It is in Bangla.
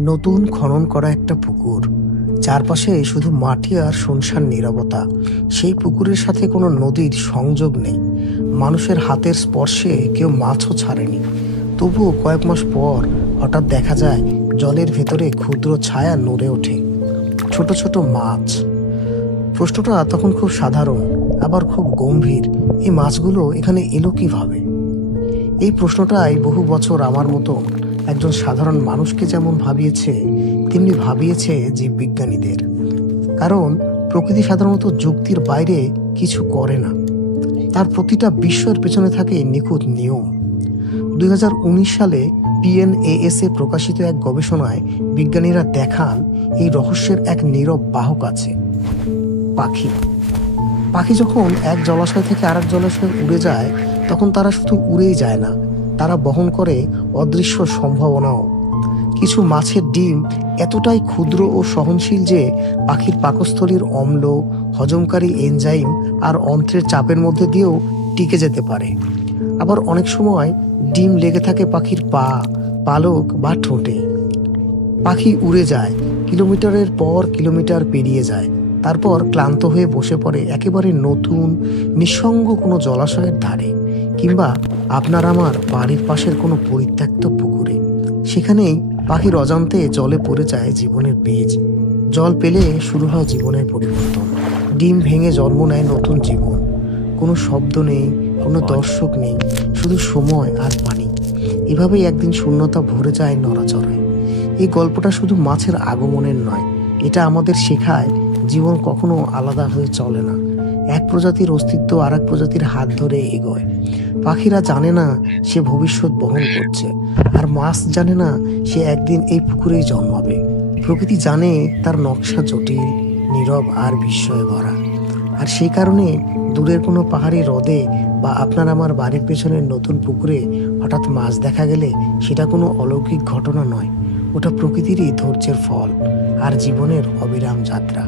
নতুন খনন করা একটা পুকুর। চারপাশে শুধু মাটি আর শুনশান নীরবতা। সেই পুকুরের সাথে কোনো নদীর সংযোগ নেই। মানুষের হাতের স্পর্শে কেউ মাছও ছাড়েনি। তবুও কয়েক মাস পর হঠাৎ দেখা যায়, জলের ভেতরে ক্ষুদ্র ছায়া নড়ে ওঠে। ছোট ছোট মাছ। প্রশ্নটা তখন খুব সাধারণ, আবার খুব গম্ভীর। এই মাছগুলো এখানে এলো কীভাবে? এই প্রশ্নটাই বহু বছর আমার মতো একজন সাধারণ মানুষকে যেমন ভাবিয়েছে, তেমনি ভাবিয়েছে জীববিজ্ঞানীদের। কারণ প্রকৃতি সাধারণত যুক্তির বাইরে কিছু করে না। তার প্রতিটা বিস্ময়ের পেছনে থাকে নিখুঁত নিয়ম। দুই হাজার উনিশ সালে পিএনএএস প্রকাশিত এক গবেষণায় বিজ্ঞানীরা দেখান, এই রহস্যের এক নীরব বাহক আছে, পাখি। পাখি যখন এক জলাশয় থেকে আরেক জলাশয়ে উড়ে যায়, তখন তারা শুধু উড়েই যায় না তারা বহন করে অদৃশ্য সম্ভাবনাও। কিছু মাছের ডিম এতটাই ক্ষুদ্র ও সহনশীল যে পাখির পাকস্থলীর অম্ল, হজমকারী এনজাইম আর অন্ত্রের চাপের মধ্যে দিয়েও টিকে যেতে পারে। আবার অনেক সময় ডিম লেগে থাকে পাখির পা, পালক বা ঠোঁটে। পাখি উড়ে যায়, কিলোমিটারের পর কিলোমিটার পেরিয়ে যায়। তারপর ক্লান্ত হয়ে বসে পড়ে একেবারে নতুন, নিঃসঙ্গ কোনো জলাশয়ের ধারে কিংবা আপনার আমার বাড়ির পাশের কোনো পরিত্যক্ত পুকুরে। সেখানেই পাখির অজান্তে জলে পড়ে যায় জীবনের বীজ। জল পেলে শুরু হয় জীবনের পরিবর্তন। ডিম ভেঙে জন্ম নেয় নতুন জীবন। কোনো শব্দ নেই, কোনো দর্শক নেই, শুধু সময় আর পানি এভাবেই একদিন শূন্যতা ভরে যায় নড়াচড়ায়। এই গল্পটা শুধু মাছের আগমনের নয়, এটা আমাদের শেখায় জীবন কখনো আলাদা হয়ে চলে না। এক প্রজাতির অস্তিত্ব আর এক প্রজাতির হাত ধরে এগোয়। পাখিরা জানে না সে ভবিষ্যৎ বহন করছে আর মাছ জানে না সে একদিন এই পুকুরেই জন্মাবে। প্রকৃতি জানে তার নকশা জটিল, নীরব আর বিস্ময়ে ভরা। আর সেই কারণে দূরের কোনো পাহাড়ি হ্রদে বা আপনার আমার বাড়ির পেছনের নতুন পুকুরে হঠাৎ মাছ দেখা গেলে সেটা কোনো অলৌকিক ঘটনা নয়, ওটা প্রকৃতিরই ধৈর্যের ফল আর জীবনের অবিরাম যাত্রা।